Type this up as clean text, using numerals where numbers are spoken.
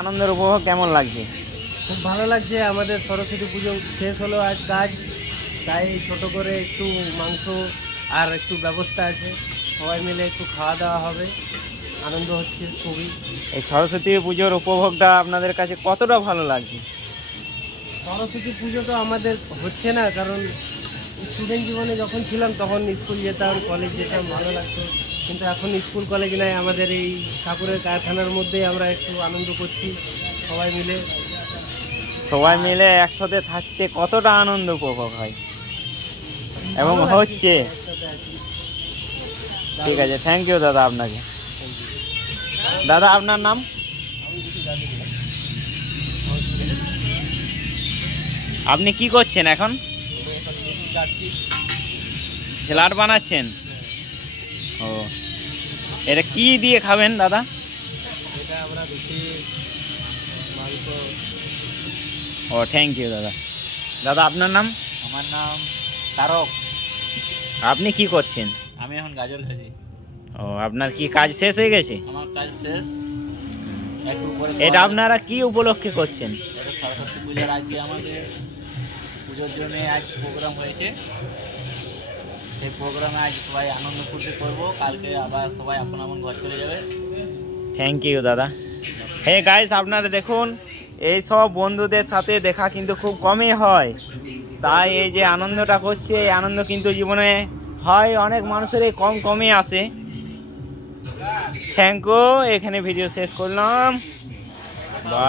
আনন্দের উপভোগ কেমন লাগছে? খুব ভালো লাগছে। আমাদের সরস্বতী পুজো শেষ হলো আজ কাজ, তাই ছোট করে একটু মাংস আর একটু ব্যবস্থা আছে, সবাই মিলে একটু খাওয়া দাওয়া হবে। আনন্দ হচ্ছে খুবই। এই সরস্বতী পুজোর উপভোগটা আপনাদের কাছে কতটা ভালো লাগছে? সরস্বতী পুজো তো আমাদের হচ্ছে না, কারণ স্টুডেন্ট জীবনে যখন ছিলাম তখন স্কুল যেতাম, কলেজ যেতাম, ভালো লাগতো। কিন্তু এখন স্কুল কলেজ নাই, আমাদের এই ঠাকুরের কারখানার মধ্যেই আমরা একটু আনন্দ করছি সবাই মিলে। সবাই মিলে একসাথে থাকতে কতটা আনন্দ উপভোগ হয় এবং ভালো লাগছে হচ্ছে। সবাই একসাথে আছি। ঠিক আছে, থ্যাংক ইউ দাদা আপনাকে। দাদা আপনার নাম? আপনি কি করছেন এখন? স্যালাড বানাচ্ছেন? ও, এটা কি দিয়ে খাবেন দাদা? এটা আমরা রুটি, মাংস। ও, থ্যাংক ইউ দাদা। দাদা আপনার নাম? আমার নাম তারক। আপনি কি করছেন? আমি এখন গাজর খাচ্ছি। ও, আপনার কি কাজ শেষ হয়ে গেছে? আমার কাজ শেষ। একটু পরে এটা আপনারা কি উপলক্ষে করছেন? এটা সরস্বতী পূজার আজকে আমাদের পুজোর জন্য আজ প্রোগ্রাম হয়েছে। সেই প্রোগ্রামে আজ সবাই আনন্দ ফুর্তি করবো, কালকে আবার সবাই আপন আপন ঘর চলে যাবে। থ্যাংক ইউ দাদা। হে গাইস, আপনারা দেখুন, এই সব বন্ধুদের সাথে দেখা কিন্তু খুব কমই হয়, তাই এই যে আনন্দটা করছে, এই আনন্দ কিন্তু জীবনে হয় অনেক মানুষের এই কমই আসে। থ্যাংক ইউ, এখানে ভিডিও শেষ করলাম। বা